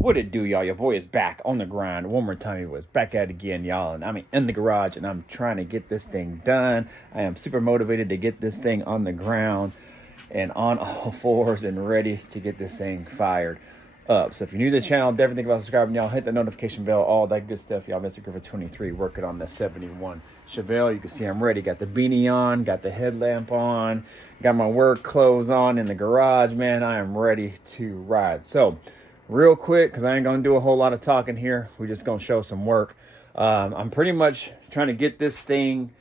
What it do, y'all? Your boy is back on the grind. One more time, he was back at it again, y'all. And I'm in the garage and I'm trying to get this thing done. I am super motivated to get this thing on the ground and on all fours and ready to get this thing fired up. So if you're new to the channel, definitely think about subscribing, y'all. Hit the notification bell, all that good stuff, y'all. Mr. Griffin 23 working on the 71 Chevelle. You can see I'm ready. Got the beanie on, got the headlamp on, got my work clothes on in the garage, man. I am ready to ride. So real quick, because I ain't going to do a whole lot of talking here. We're just going to show some work. I'm pretty much trying to get this thing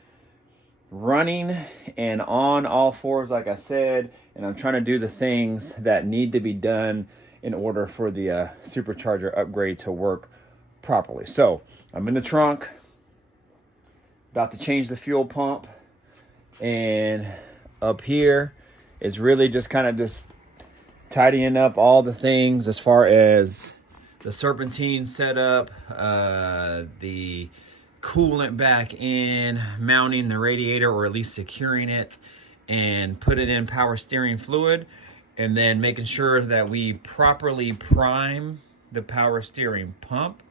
running and on all fours, like I said. And I'm trying to do the things that need to be done in order for the supercharger upgrade to work properly. So I'm in the trunk, about to change the fuel pump. And up here is really just kind of just tidying up all the things as far as the serpentine setup, the coolant back in, mounting the radiator or at least securing it, and put it in power steering fluid, and then making sure that we properly prime the power steering pump.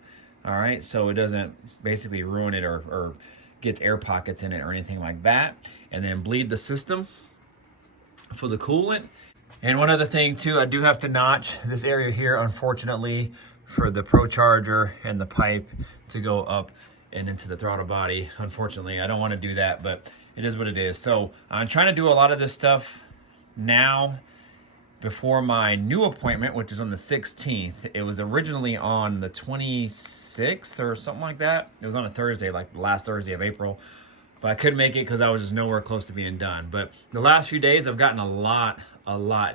All right, so it doesn't basically ruin it or gets air pockets in it or anything like that. And then bleed the system for the coolant. And one other thing too, I do have to notch this area here, unfortunately, for the Procharger and the pipe to go up and into the throttle body. Unfortunately, I don't want to do that, but it is what it is. So I'm trying to do a lot of this stuff now before my new appointment, which is on the 16th. It was originally on the 26th or something like that. It was on a Thursday, like the last Thursday of April. But I couldn't make it because I was just nowhere close to being done. But the last few days, I've gotten a lot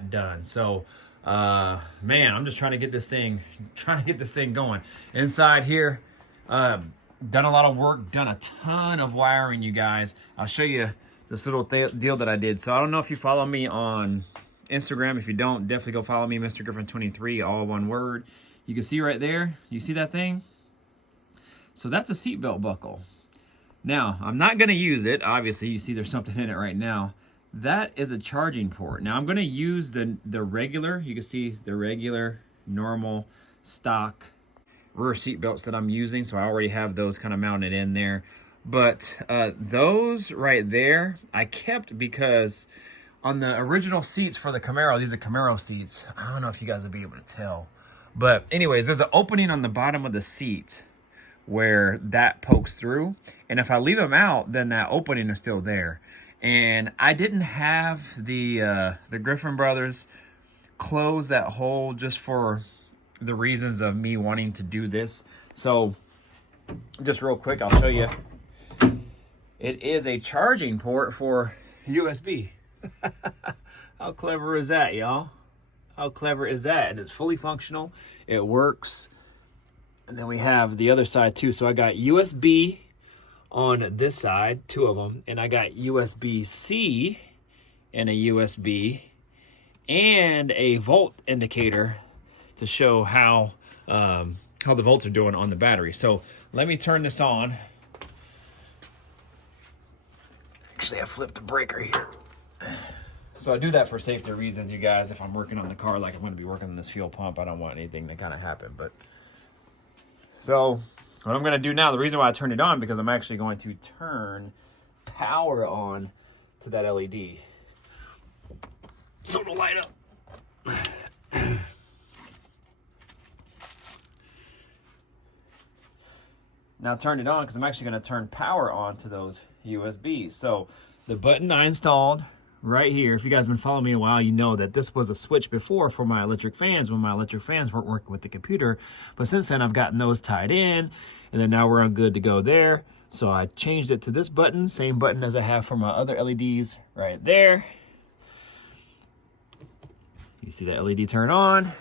done. So, man, I'm just trying to get this thing going. Inside here, done a lot of work, done a ton of wiring, you guys. I'll show you this little deal that I did. So I don't know if you follow me on Instagram. If you don't, definitely go follow me, Mr. Griffin 23, all one word. You can see right there, you see that thing? So that's a seatbelt buckle. Now, I'm not going to use it. Obviously, you see there's something in it right now. That is a charging port. Now, I'm going to use the regular, you can see the regular, normal, stock rear seat belts that I'm using. So I already have those kind of mounted in there. But those right there, I kept because on the original seats for the Camaro, these are Camaro seats. I don't know if you guys will be able to tell. But anyways, there's an opening on the bottom of the seat where that pokes through, and if I leave them out, then that opening is still there. And I didn't have the Griffin brothers close that hole just for the reasons of me wanting to do this. So just real quick, I'll show you. It is a charging port for USB. How clever is that, y'all? How clever is that? And it's fully functional. It works. And then we have the other side too. So I got USB on this side, two of them, and I got USB-C and a USB and a volt indicator to show how the volts are doing on the battery. So let me turn this on. Actually, I flipped the breaker here. So I do that for safety reasons, you guys. If I'm working on the car like I'm going to be working on this fuel pump, I don't want anything to kind of happen. But so what I'm going to do now, the reason why I turned it on, because I'm actually going to turn power on to that LED. So it'll light up. Now turn it on because I'm actually going to turn power on to those USBs. So the button I installed right here, if you guys have been following me a while, you know that this was a switch before for my electric fans when my electric fans weren't working with the computer. But since then, I've gotten those tied in, and then now we're on good to go there. So I changed it to this button, same button as I have for my other LEDs right there. You see that LED turn on,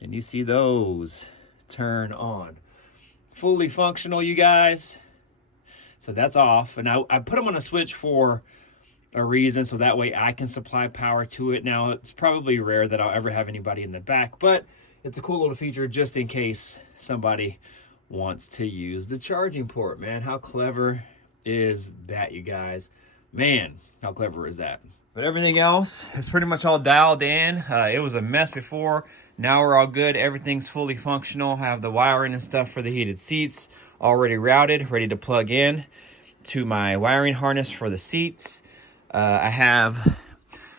and you see those turn on. Fully functional, you guys. So that's off, and I put them on a switch for a reason, so that way I can supply power to it. Now, it's probably rare that I'll ever have anybody in the back, but it's a cool little feature just in case somebody wants to use the charging port, man. How clever is that, you guys? Man, how clever is that? But everything else is pretty much all dialed in. It was a mess before. Now we're all good. Everything's fully functional. I have the wiring and stuff for the heated seats already routed, ready to plug in to my wiring harness for the seats. I have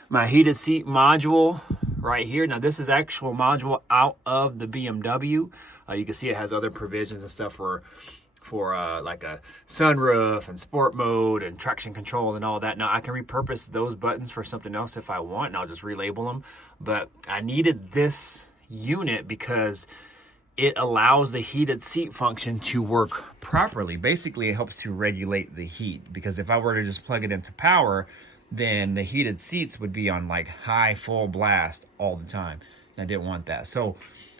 my heated seat module right here. Now this is actual module out of the BMW. You can see it has other provisions and stuff for like a sunroof and sport mode and traction control and all that. Now I can repurpose those buttons for something else if I want, and I'll just relabel them. But I needed this unit because it allows the heated seat function to work properly. Basically, it helps to regulate the heat, because if I were to just plug it into power, then the heated seats would be on like high full blast all the time. And I didn't want that. So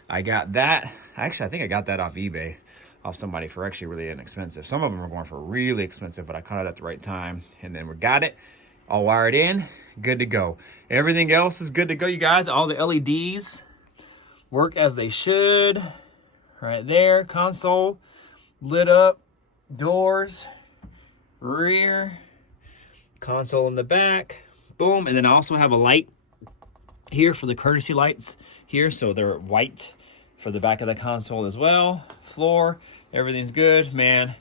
I got that. Actually, I think I got that off eBay, off somebody, for actually really inexpensive. Some of them are going for really expensive, but I caught it at the right time. And then we got it all wired in, good to go. Everything else is good to go, you guys. All the LEDs work as they should. Right there, console lit up, doors, rear, console in the back, boom. And then I also have a light here for the courtesy lights here, so they're white for the back of the console as well. Floor, everything's good, man.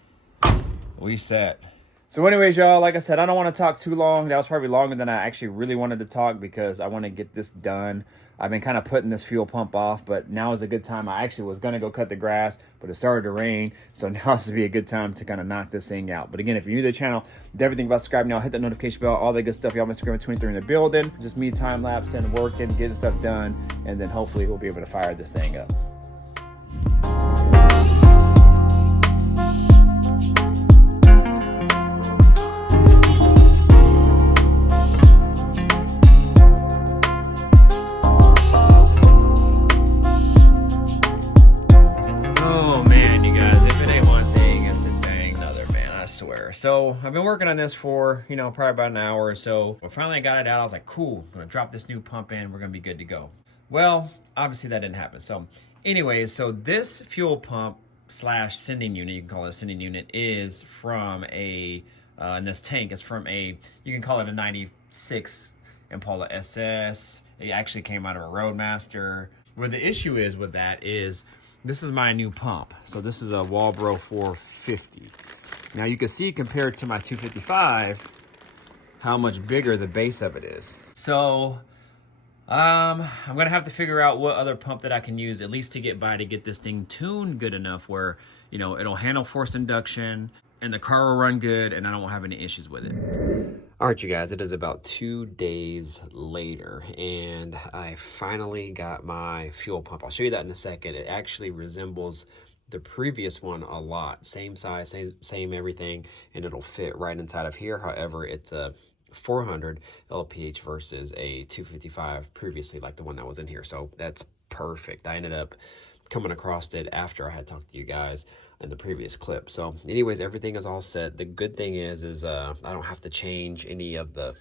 We set. So anyways, y'all, like I said, I don't want to talk too long. That was probably longer than I actually really wanted to talk, because I want to get this done. I've been kind of putting this fuel pump off, but now is a good time. I actually was going to go cut the grass, but it started to rain. So now is to be a good time to kind of knock this thing out. But again, if you're new to the channel, do everything about subscribing now, hit that notification bell, all that good stuff. Y'all, Instagram 23 in the building. Just me time lapsing, working, getting stuff done. And then hopefully we'll be able to fire this thing up. So I've been working on this for, probably about an hour or so. But finally I got it out. I was like, cool, I'm gonna drop this new pump in. We're gonna be good to go. Well, obviously that didn't happen. So anyways, so this fuel pump slash sending unit, you can call it a sending unit, is from a, and this tank is from a, you can call it a 96 Impala SS. It actually came out of a Roadmaster. Where the issue is with that is, this is my new pump. So this is a Walbro 450. Now you can see, compared to my 255, how much bigger the base of it is. So I'm gonna have to figure out what other pump that I can use, at least to get by, to get this thing tuned good enough where, it'll handle forced induction and the car will run good and I don't have any issues with it. All right, you guys, it is about 2 days later and I finally got my fuel pump. I'll show you that in a second. It actually resembles the previous one a lot. Same size, same everything, and it'll fit right inside of here. However, it's a 400 LPH versus a 255 previously, like the one that was in here. So that's perfect. I ended up coming across it after I had talked to you guys in the previous clip. So anyways, everything is all set. The good thing is I don't have to change any of the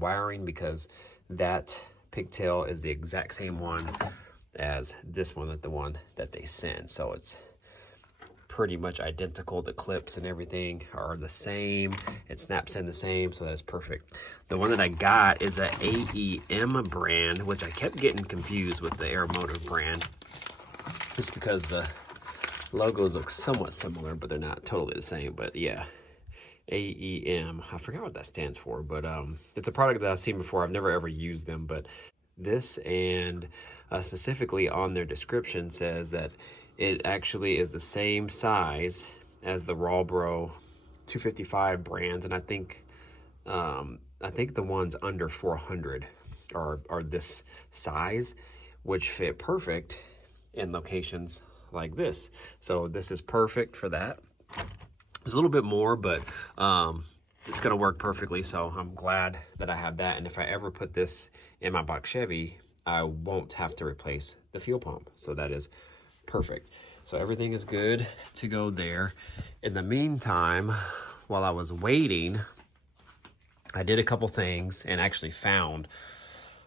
wiring, because that pigtail is the exact same one as this one, the one that they send. So it's pretty much identical. The clips and everything are the same. It snaps in the same, so that's perfect. The one that I got is a AEM brand, which I kept getting confused with the Aeromotive brand, just because the logos look somewhat similar, but they're not totally the same. But yeah, AEM, I forgot what that stands for, but it's a product that I've seen before. I've never ever used them, but this, and specifically on their description, says that it actually is the same size as the Walbro 255 brands, and I think the ones under 400 are this size, which fit perfect in locations like this. So this is perfect for that. It's a little bit more, but it's gonna work perfectly. So I'm glad that I have that. And if I ever put this in my box Chevy, I won't have to replace the fuel pump. So that is perfect. So everything is good to go there. In the meantime, while I was waiting, I did a couple things and actually found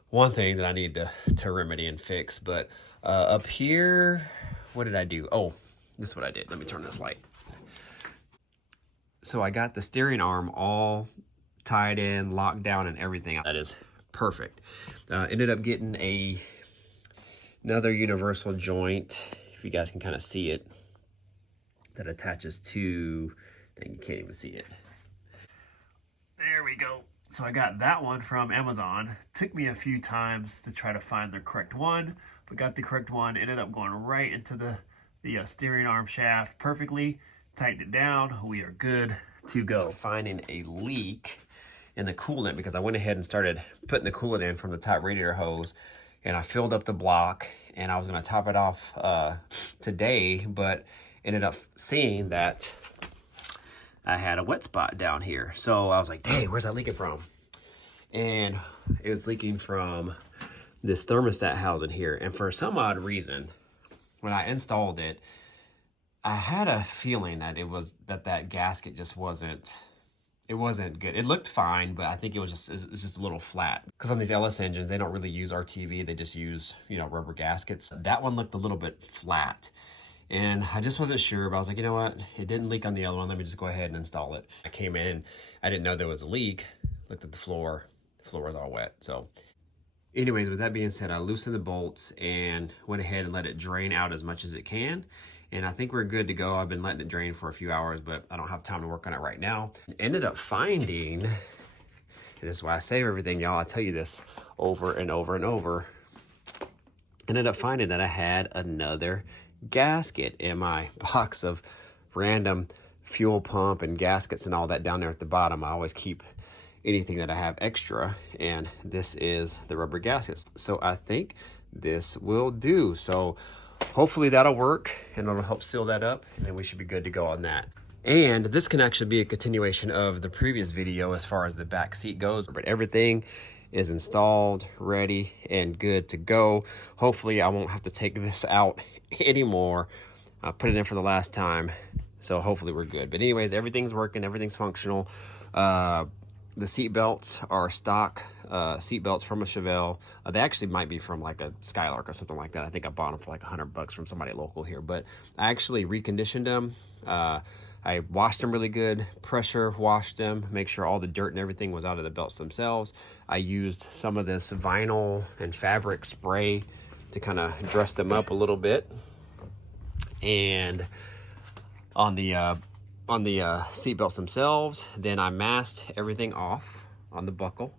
one thing that I need to remedy and fix. But up here, what did I do? Oh, this is what I did. Let me turn this light. So I got the steering arm all tied in, locked down, and everything. That is perfect. Ended up getting another universal joint, if you guys can kind of see it, that attaches to, dang, you can't even see it. There we go. So I got that one from Amazon. Took me a few times to try to find the correct one, but got the correct one. Ended up going right into the steering arm shaft perfectly. Tightened it down. We are good to go. Finding a leak in the coolant, because I went ahead and started putting the coolant in from the top radiator hose, and I filled up the block, and I was going to top it off today, but ended up seeing that I had a wet spot down here. So I was like, dang, where's that leaking from? And it was leaking from this thermostat housing here. And for some odd reason, when I installed it, I had a feeling that it was that gasket just wasn't good. It looked fine, but I think it's just a little flat. Because on these LS engines, they don't really use RTV. They just use, you know, rubber gaskets. That one looked a little bit flat. And I just wasn't sure, but I was like, you know what? It didn't leak on the other one. Let me just go ahead and install it. I came in, I didn't know there was a leak. Looked at the floor was all wet. So anyways, with that being said, I loosened the bolts and went ahead and let it drain out as much as it can. And I think we're good to go. I've been letting it drain for a few hours, but I don't have time to work on it right now. Ended up finding, and this is why I save everything, y'all. I tell you this over and over and over. Ended up finding that I had another gasket in my box of random fuel pump and gaskets and all that down there at the bottom. I always keep anything that I have extra, and this is the rubber gaskets. So I think this will do. So hopefully that'll work, and it'll help seal that up, and then we should be good to go on that. And this can actually be a continuation of the previous video as far as the back seat goes, but everything is installed, ready, and good to go. Hopefully I won't have to take this out anymore. I put it in for the last time, so hopefully we're good. But anyways, everything's working, everything's functional. The seat belts are stock seat belts from a Chevelle. They actually might be from like a Skylark or something like that. I think I bought them for like $100 from somebody local here, but I actually reconditioned them. I washed them really good, pressure washed them, make sure all the dirt and everything was out of the belts themselves. I used some of this vinyl and fabric spray to kind of dress them up a little bit. And on the seat belts themselves, then I masked everything off on the buckle,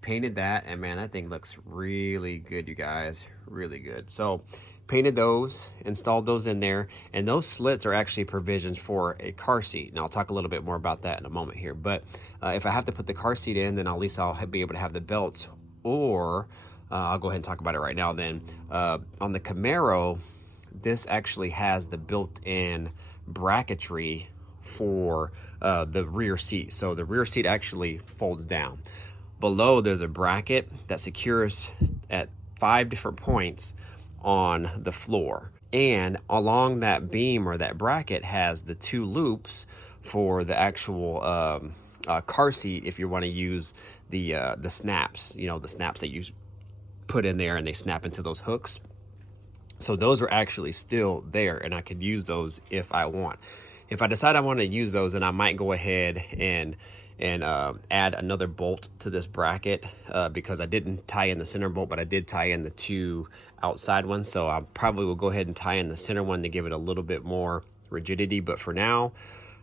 painted that, and man, that thing looks really good, you guys, really good. So painted those, installed those in there, and those slits are actually provisions for a car seat. And I'll talk a little bit more about that in a moment here. But if I have to put the car seat in, then at least I'll be able to have the belts, or I'll go ahead and talk about it right now then. On the Camaro, this actually has the built-in bracketry for the rear seat. So the rear seat actually folds down. Below, there's a bracket that secures at 5 different points on the floor, and along that beam or that bracket has the 2 loops for the actual car seat if you want to use the snaps, you know, the snaps that you put in there and they snap into those hooks. So those are actually still there, and I could use those if I want. If I decide I want to use those, then I might go ahead and add another bolt to this bracket because I didn't tie in the center bolt, but I did tie in the 2 outside ones. So I probably will go ahead and tie in the center one to give it a little bit more rigidity. But for now,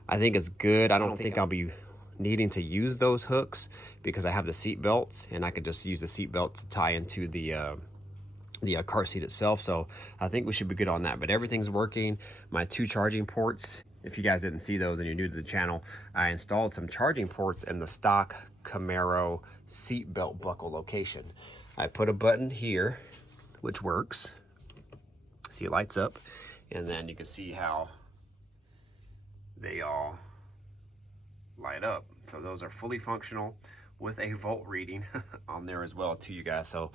I think it's good. I don't think I'll be needing to use those hooks because I have the seat belts, and I could just use the seat belt to tie into the car seat itself. So I think we should be good on that. But everything's working. My 2 charging ports, if you guys didn't see those and you're new to the channel, I installed some charging ports in the stock Camaro seat belt buckle location. I put a button here, which works. See, it lights up, and then you can see how they all light up. So those are fully functional with a volt reading on there as well too, you guys. So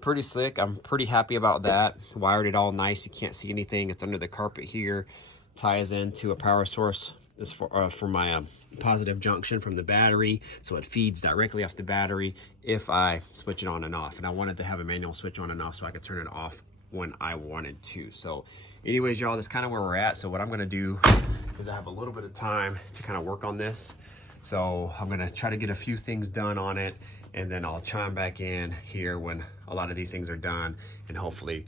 pretty slick. I'm pretty happy about that. Wired it all nice. You can't see anything. It's under the carpet here. Ties into a power source. This for my positive junction from the battery, so it feeds directly off the battery if I switch it on and off. And I wanted to have a manual switch on and off so I could turn it off when I wanted to. So anyways, y'all, that's kind of where we're at. So what I'm going to do is I have a little bit of time to kind of work on this. So I'm gonna try to get a few things done on it, and then I'll chime back in here when a lot of these things are done, and hopefully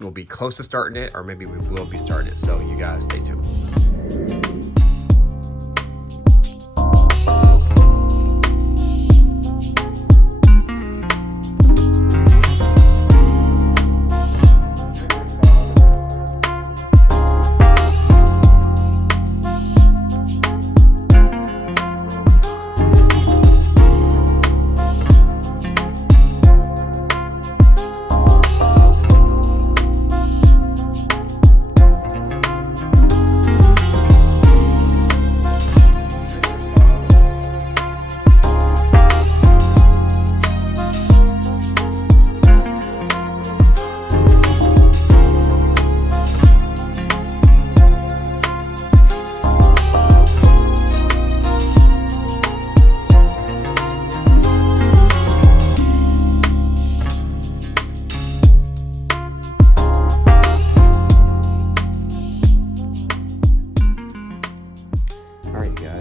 we'll be close to starting it, or maybe we will be starting it. So you guys stay tuned.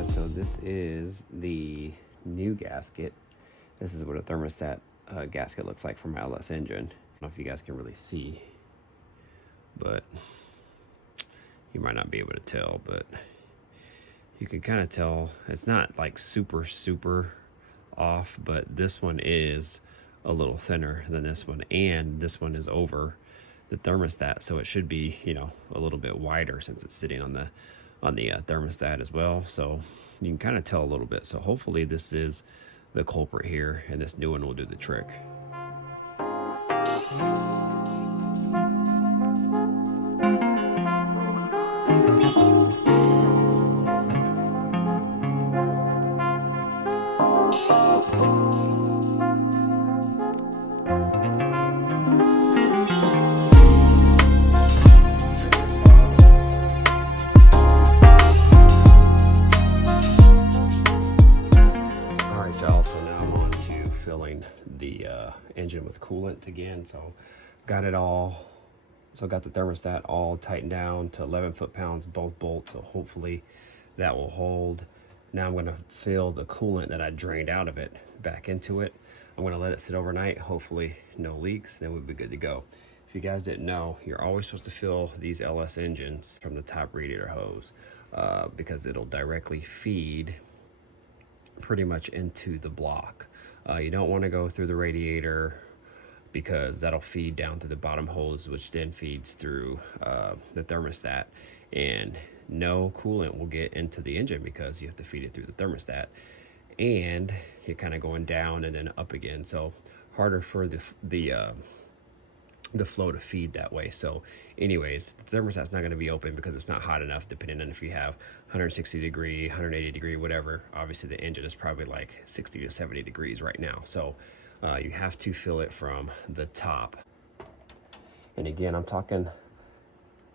So this is the new gasket. This is what a thermostat gasket looks like for my LS engine. I don't know if you guys can really see, but you might not be able to tell, but you can kind of tell it's not like super off, but this one is a little thinner than this one, and this one is over the thermostat, so it should be, you know, a little bit wider since it's sitting on the thermostat as well. So you can kind of tell a little bit. So hopefully this is the culprit here, and this new one will do the trick. So now I'm on to filling the engine with coolant again. So got it all, so got the thermostat all tightened down to 11 foot-pounds, both bolts. So hopefully that will hold. Now I'm going to fill the coolant that I drained out of it back into it. I'm going to let it sit overnight, hopefully no leaks, then we'll be good to go. If you guys didn't know, you're always supposed to fill these LS engines from the top radiator hose because it'll directly feed pretty much into the block. You don't want to go through the radiator because that'll feed down through the bottom hose, which then feeds through the thermostat, and no coolant will get into the engine because you have to feed it through the thermostat, and you're kind of going down and then up again, so harder for the flow to feed that way. So anyways, the thermostat's not going to be open because it's not hot enough, depending on if you have 160 degree, 180 degree, whatever. Obviously the engine is probably like 60 to 70 degrees right now. So you have to fill it from the top. And again, I'm talking,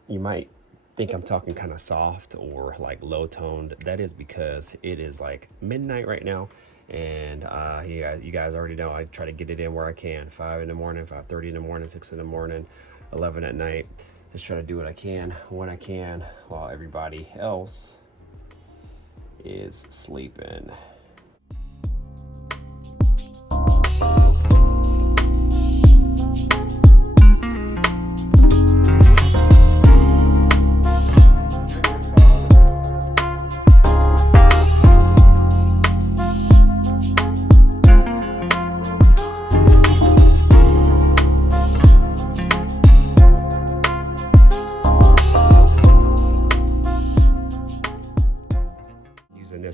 you might think I'm talking kind of soft or like low toned. That is because it is like midnight right now. And yeah, you guys already know I try to get it in where I can. 5 in the morning, 5:30 in the morning, 6 in the morning, 11 at night. Just try to do what I can when I can while everybody else is sleeping.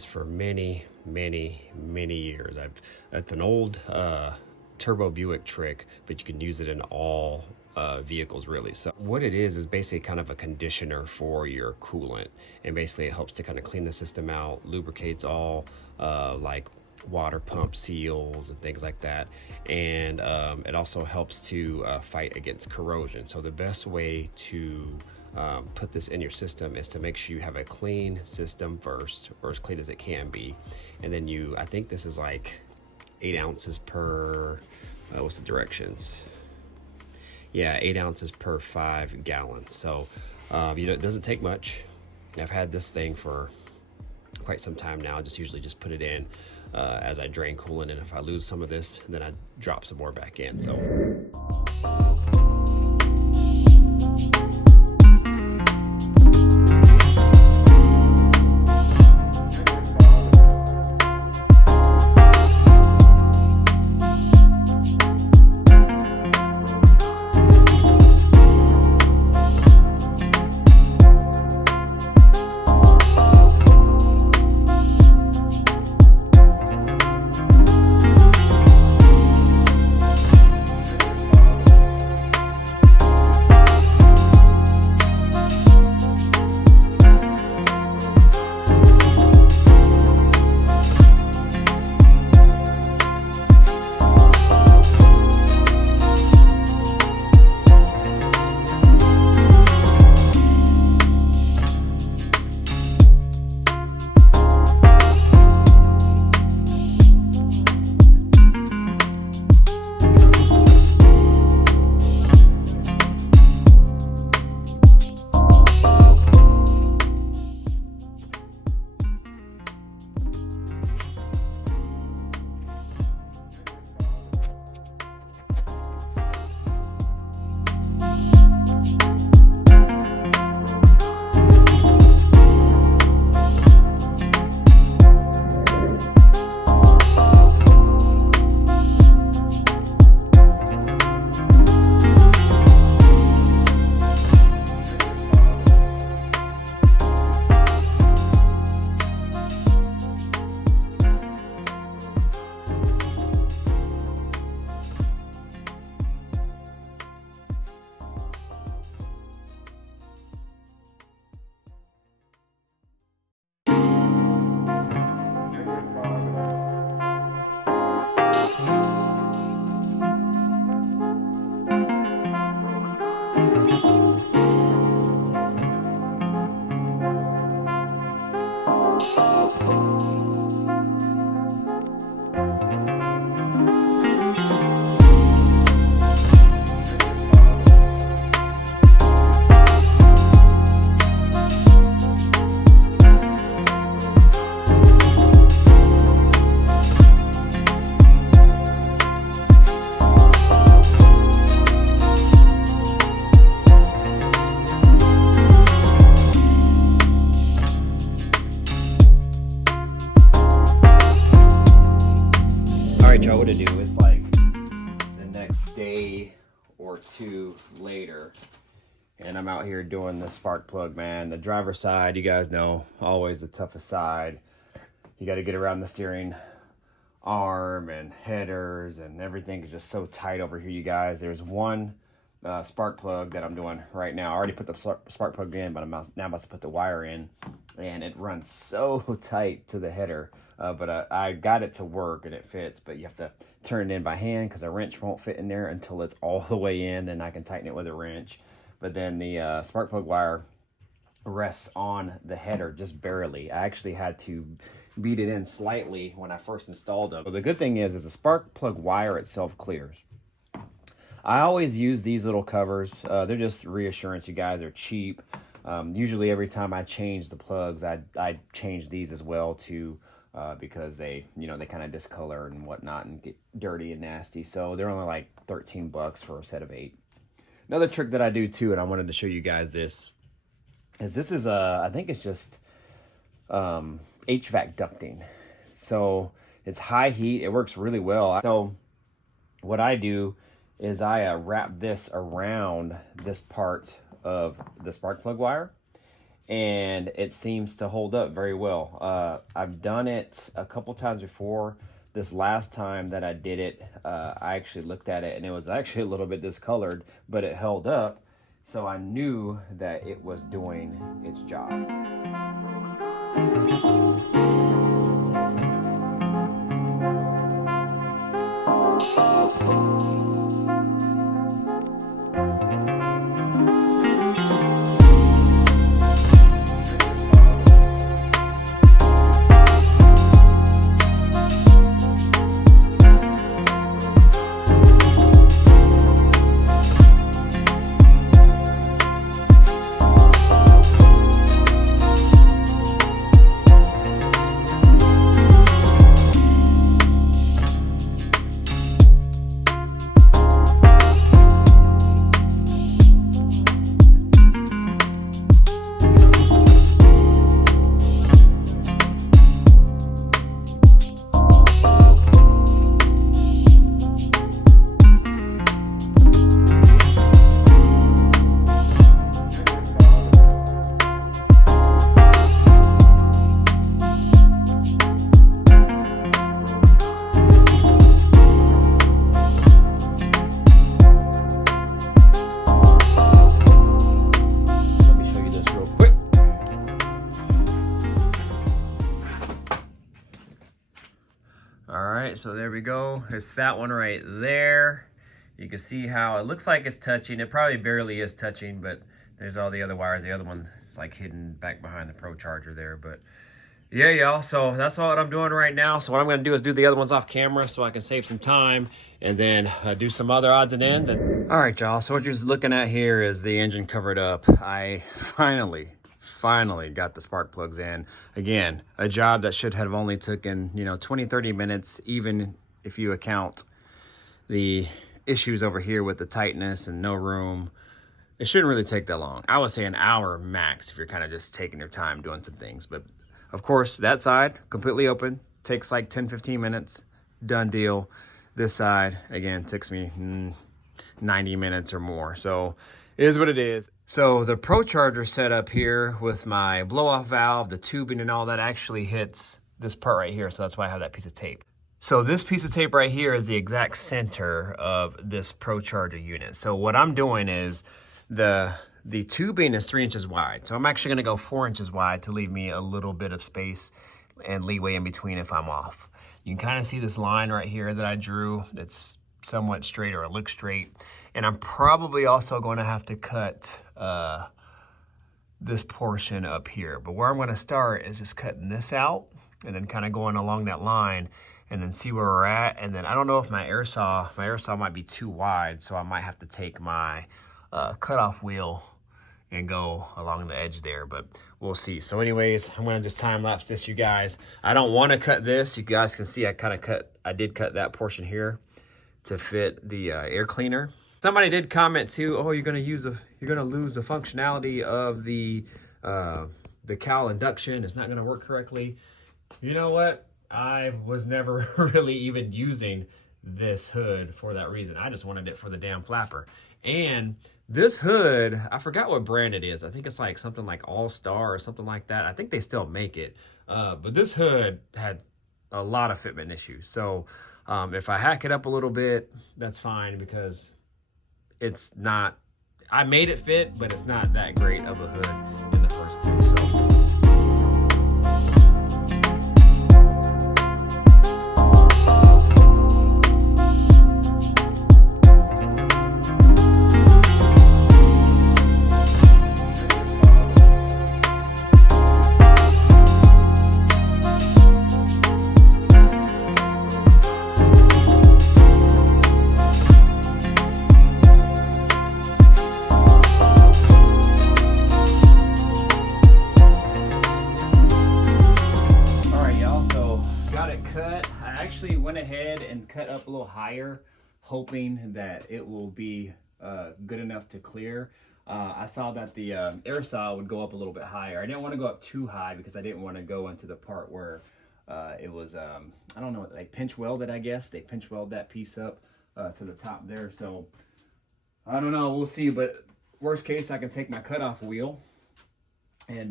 For many years. It's an old turbo Buick trick, but you can use it in all vehicles really. So what it is basically kind of a conditioner for your coolant, and basically it helps to kind of clean the system out, lubricates all like water pump seals and things like that, and it also helps to fight against corrosion. So the best way to put this in your system is to make sure you have a clean system first, or as clean as it can be, and then I think this is like 8 ounces per what's the directions, yeah, 8 ounces per 5 gallons. So you know, it doesn't take much. I've had this thing for quite some time now. Just usually just put it in as I drain coolant, and if I lose some of this, then I drop some more back in. So y'all, what to do? It's like the next day or two later, and I'm out here doing the spark plug, man. The driver's side, you guys know, always the toughest side. You got to get around the steering arm and headers, and everything is just so tight over here, you guys. There's one spark plug that I'm doing right now. I already put the spark plug in, but I'm now about to put the wire in, and it runs so tight to the header. But I got it to work and it fits, but you have to turn it in by hand because a wrench won't fit in there until it's all the way in. Then I can tighten it with a wrench. But then the spark plug wire rests on the header just barely. I actually had to beat it in slightly when I first installed it. But the good thing is the spark plug wire itself clears. I always use these little covers. They're just reassurance, you guys. They're cheap. Usually every time I change the plugs, I change these as well too. Because they kind of discolor and whatnot and get dirty and nasty. So they're only like 13 bucks for a set of 8. Another trick that I do too, and I wanted to show you guys this is I think it's just HVAC ducting. So it's high heat. It works really well. So what I do is I wrap this around this part of the spark plug wire, and it seems to hold up very well. I've done it a couple times before. This last time that I did it, I actually looked at it and it was actually a little bit discolored, but it held up. So I knew that it was doing its job. right, so there we go. It's that one right there. You can see how it looks like it's touching. It probably barely is touching, but there's all the other wires. The other one is like hidden back behind the Procharger there. But yeah, y'all, so that's all that I'm doing right now. So what I'm gonna do is do the other ones off camera so I can save some time, and then do some other odds and ends. And all right, y'all, so what you're looking at here is the engine covered up. I finally got the spark plugs in. Again, a job that should have only taken, 20-30 minutes, even if you account the issues over here with the tightness and no room. It shouldn't really take that long. I would say an hour max if you're kind of just taking your time doing some things. But of course, that side completely open, takes like 10-15 minutes, done deal. This side, again, takes me 90 minutes or more. So it is what it is. So the Procharger setup here with my blow-off valve, the tubing and all that actually hits this part right here. So that's why I have that piece of tape. So this piece of tape right here is the exact center of this Procharger unit. So what I'm doing is the tubing is 3 inches wide. So I'm actually gonna go 4 inches wide to leave me a little bit of space and leeway in between if I'm off. You can kind of see this line right here that I drew that's somewhat straight, or it looks straight. And I'm probably also going to have to cut this portion up here. But where I'm going to start is just cutting this out and then kind of going along that line and then see where we're at. And then I don't know if my air saw might be too wide, so I might have to take my cutoff wheel and go along the edge there, but we'll see. So anyways, I'm going to just time lapse this, you guys. I don't want to cut this. You guys can see I did cut that portion here to fit the air cleaner. Somebody did comment too, oh, you're gonna lose the functionality of the cowl induction. It's not gonna work correctly. You know what? I was never really even using this hood for that reason. I just wanted it for the damn flapper. And this hood, I forgot what brand it is. I think it's like something like All Star or something like that. I think they still make it. But this hood had a lot of fitment issues. So if I hack it up a little bit, that's fine, because it's not, I made it fit, but it's not that great of a hood in the first place. So went ahead and cut up a little higher, hoping that it will be good enough to clear. I saw that the air saw would go up a little bit higher. I didn't want to go up too high because I didn't want to go into the part where it was, I don't know, they pinch welded, I guess. They pinch weld that piece up to the top there. So I don't know, we'll see. But worst case, I can take my cutoff wheel and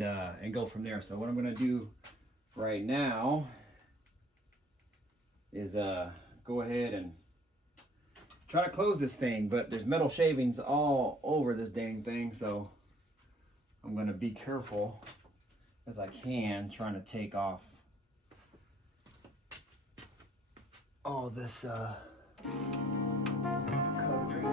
go from there. So what I'm going to do right now is go ahead and try to close this thing, but there's metal shavings all over this dang thing, so I'm going to be careful as I can, trying to take off all this covering.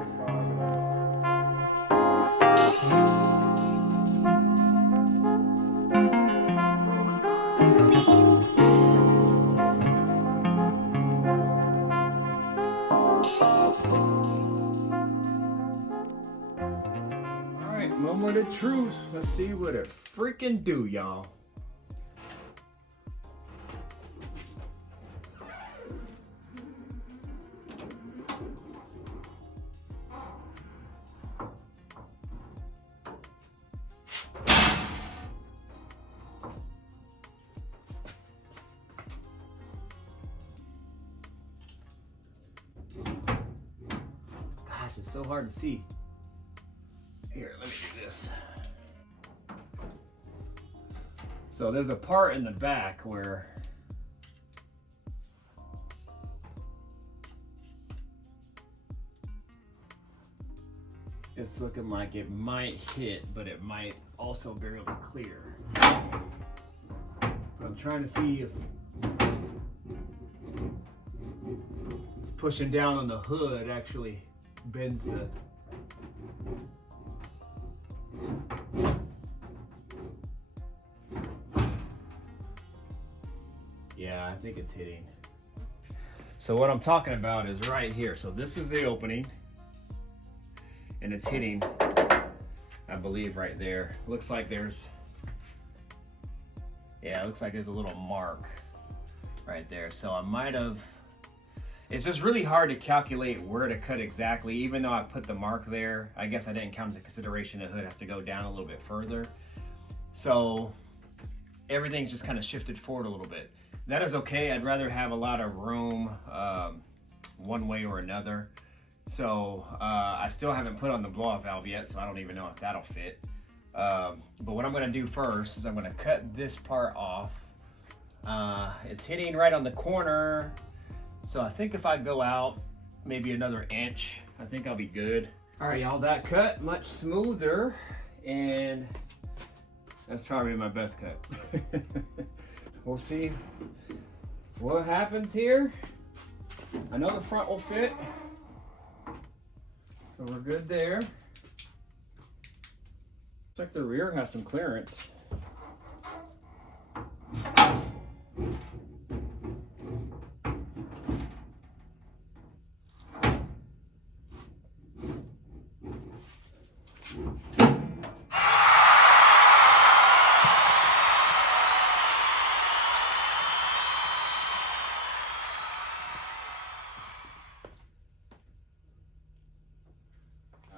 Moment of truth. Let's see what it freaking do, y'all. Gosh, it's so hard to see. Here, let me do this. So there's a part in the back where it's looking like it might hit, but it might also barely clear. But I'm trying to see if pushing down on the hood actually bends the... Yeah, I think it's hitting. So what I'm talking about is right here. So this is the opening, and it's hitting, I believe, right there. Looks like there's, yeah, it looks like there's a little mark right there. So I might have, it's just really hard to calculate where to cut exactly, even though I put the mark there. I guess I didn't count into consideration the hood has to go down a little bit further. So everything's just kind of shifted forward a little bit. That is okay. I'd rather have a lot of room one way or another. So I still haven't put on the blow-off valve yet, so I don't even know if that'll fit. But what I'm gonna do first is I'm gonna cut this part off. It's hitting right on the corner. So I think if I go out maybe another inch, I think I'll be good. All right, y'all, that cut much smoother, and that's probably my best cut. We'll see what happens here. I know the front will fit, so we're good there. Looks like the rear has some clearance.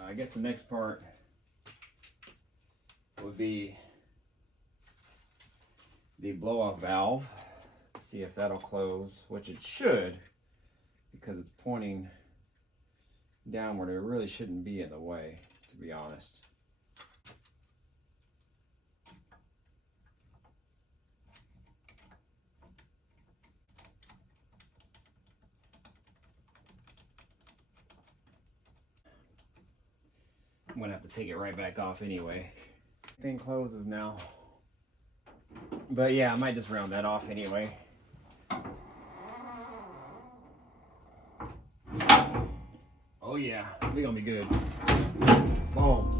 I guess the next part would be the blow-off valve. See if that'll close, which it should, because it's pointing downward. It really shouldn't be in the way, to be honest. I'm gonna have to take it right back off anyway. Thing closes now. But yeah, I might just round that off anyway. Oh yeah, we're gonna be good. Boom.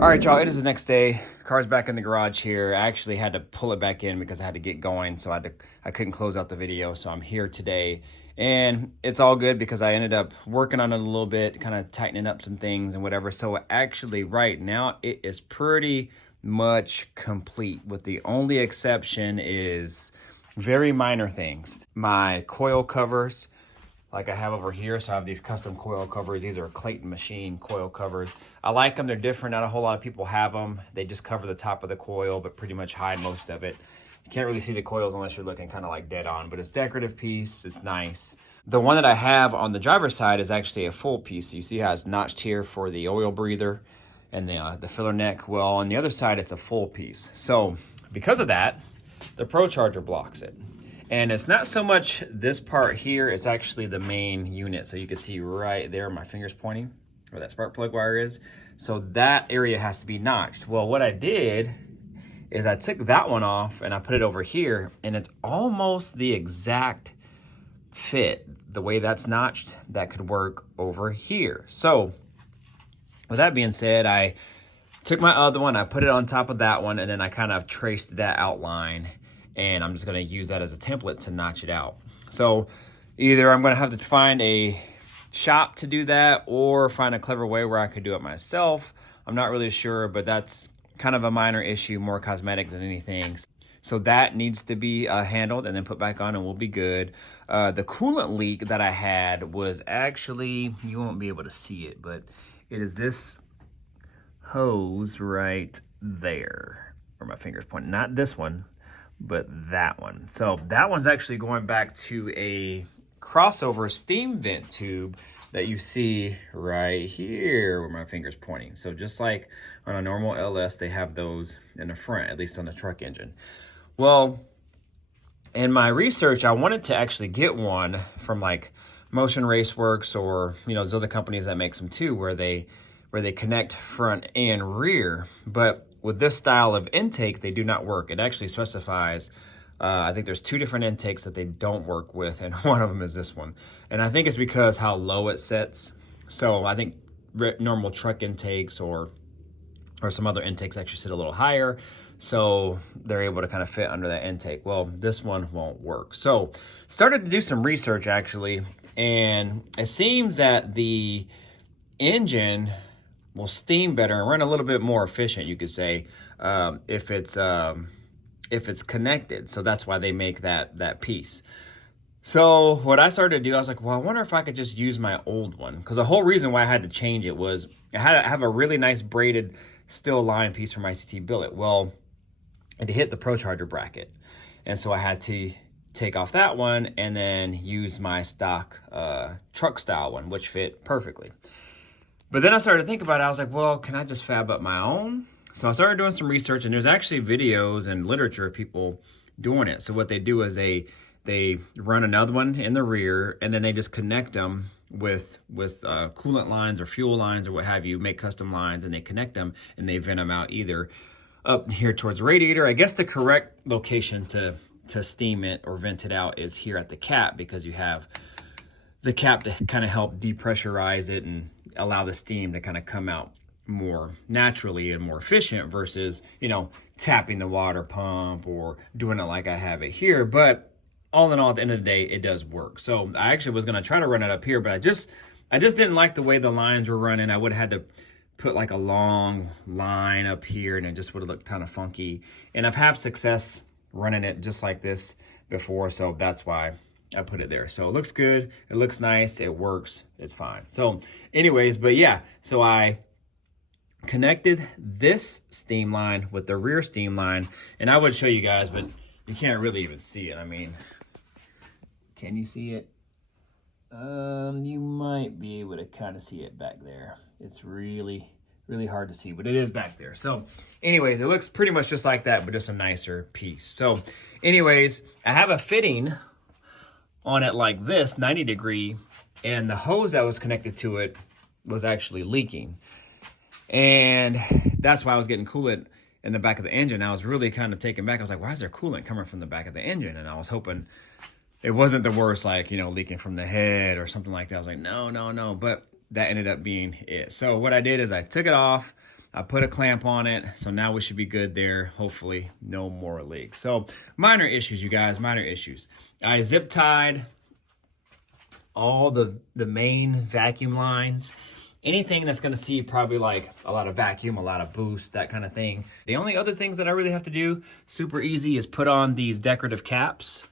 All right, y'all, it is the next day. Car's back in the garage here. I actually had to pull it back in because I had to get going, so I couldn't close out the video, so I'm here today. And it's all good because I ended up working on it a little bit, kind of tightening up some things and whatever. So actually right now it is pretty much complete, with the only exception is very minor things. My coil covers, like I have over here. So I have these custom coil covers. These are Clayton machine coil covers. I like them. They're different. Not a whole lot of people have them. They just cover the top of the coil, but pretty much hide most of it. You can't really see the coils unless you're looking kind of like dead on, but it's a decorative piece. It's nice. The one that I have on the driver's side is actually a full piece. You see how it's notched here for the oil breather and the filler neck. Well, on the other side, it's a full piece. So because of that, the Procharger blocks it. And it's not so much this part here, it's actually the main unit. So you can see right there, my finger's pointing where that spark plug wire is. So that area has to be notched. Well, what I did is I took that one off and I put it over here, and it's almost the exact fit. The way that's notched, that could work over here. So with that being said, I took my other one, I put it on top of that one, and then I kind of traced that outline. And I'm just gonna use that as a template to notch it out. So either I'm gonna have to find a shop to do that or find a clever way where I could do it myself. I'm not really sure, but that's kind of a minor issue, more cosmetic than anything. So that needs to be handled and then put back on and we'll be good. The coolant leak that I had was actually, you won't be able to see it, but it is this hose right there where my finger's pointing, not this one, but that one. So that one's actually going back to a crossover steam vent tube that you see right here where my finger's pointing. So just like on a normal LS, they have those in the front, at least on the truck engine. Well, in my research, I wanted to actually get one from like Motion Raceworks or, you know, those other companies that makes them too, where they connect front and rear. But with this style of intake, they do not work. It actually specifies, I think there's two different intakes that they don't work with, and one of them is this one. And I think it's because how low it sets. So I think normal truck intakes or some other intakes actually sit a little higher, so they're able to kind of fit under that intake. Well, this one won't work. So started to do some research actually, and it seems that the engine will steam better and run a little bit more efficient, you could say, if it's connected. So that's why they make that piece. So what I started to do, I was like, well, I wonder if I could just use my old one, because the whole reason why I had to change it was I had to have a really nice braided steel line piece from ICT billet. Well, it hit the Procharger bracket, and so I had to take off that one and then use my stock truck style one, which fit perfectly. But then I started to think about it. I was like, well, can I just fab up my own? So I started doing some research, and there's actually videos and literature of people doing it. So what they do is they run another one in the rear, and then they just connect them with coolant lines or fuel lines or what have you, make custom lines, and they connect them and they vent them out either up here towards the radiator. I guess the correct location to steam it or vent it out is here at the cap, because you have the cap to kind of help depressurize it and allow the steam to kind of come out more naturally and more efficient versus, you know, tapping the water pump or doing it like I have it here. But all in all, at the end of the day, it does work. So I actually was going to try to run it up here, but I just didn't like the way the lines were running. I would have had to put like a long line up here, and it just would have looked kind of funky. And I've had success running it just like this before, so that's why I put it there. So it looks good, it looks nice, it works, it's fine. So anyways, but yeah, so I connected this steam line with the rear steam line, and I would show you guys, but you can't really even see it. I mean, can you see it? You might be able to kind of see it back there. It's really hard to see, but it is back there. So anyways, it looks pretty much just like that, but just a nicer piece. So anyways, I have a fitting on it like this, 90 degree, and the hose that was connected to it was actually leaking. And that's why I was getting coolant in the back of the engine. I was really kind of taken back. I was like, why is there coolant coming from the back of the engine? And I was hoping it wasn't the worst, like, you know, leaking from the head or something like that. I was like, no. But that ended up being it. So what I did is I took it off. I put a clamp on it, so now we should be good there. Hopefully no more leaks. So minor issues, you guys, minor issues. I zip tied all the main vacuum lines. Anything that's going to see probably like a lot of vacuum, a lot of boost, that kind of thing. The only other things that I really have to do, super easy, is put on these decorative caps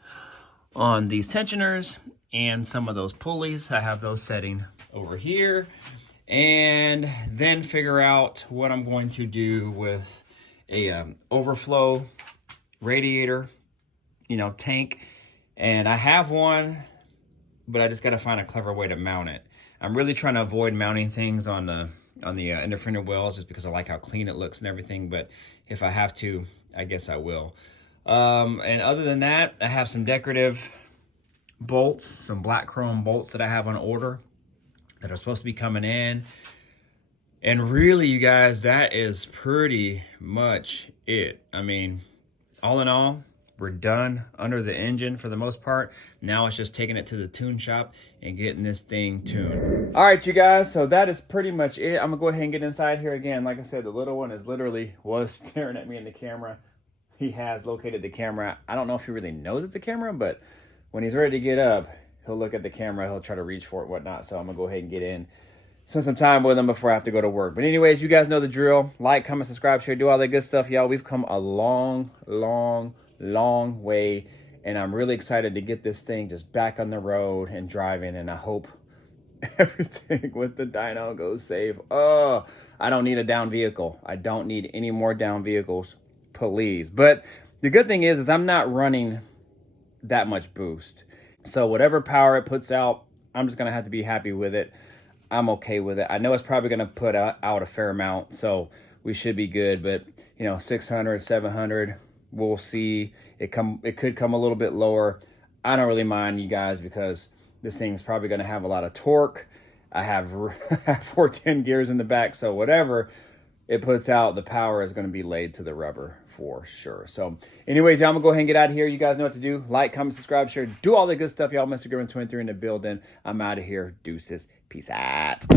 on these tensioners and some of those pulleys. I have those setting over here. And then figure out what I'm going to do with a overflow radiator, tank. And I have one, but I just got to find a clever way to mount it. I'm really trying to avoid mounting things on the interfender wells just because I like how clean it looks and everything. But if I have to, I guess I will. And other than that, I have some decorative bolts, some black chrome bolts that I have on order that are supposed to be coming in. And really, you guys, that is pretty much it. I mean, all in all, we're done under the engine for the most part. Now it's just taking it to the tune shop and getting this thing tuned. All right, you guys, so that is pretty much it. I'm gonna go ahead and get inside here again. Like I said, the little one was staring at me in the camera. He has located the camera. I don't know if he really knows it's a camera, but when he's ready to get up, he'll look at the camera, he'll try to reach for it, whatnot. So I'm gonna go ahead and get in, spend some time with him before I have to go to work. But anyways, you guys know the drill. Like, comment, subscribe, share, do all that good stuff, y'all. We've come a long way, and I'm really excited to get this thing just back on the road and driving, and I hope everything with the dyno goes safe. Oh, I don't need a down vehicle. I don't need any more down vehicles, please. But the good thing is I'm not running that much boost. So whatever power it puts out, I'm just going to have to be happy with it. I'm okay with it. I know it's probably going to put out a fair amount, so we should be good. But, 600, 700, we'll see. It could come a little bit lower. I don't really mind, you guys, because this thing's probably going to have a lot of torque. I have 410 gears in the back, so whatever it puts out, the power is going to be laid to the rubber for sure. So anyways, y'all, I'm gonna go ahead and get out of here. You guys know what to do. Like, comment, subscribe, share, do all the good stuff, y'all. Mr. Griffin 23 in the building. I'm out of here. Deuces. Peace out.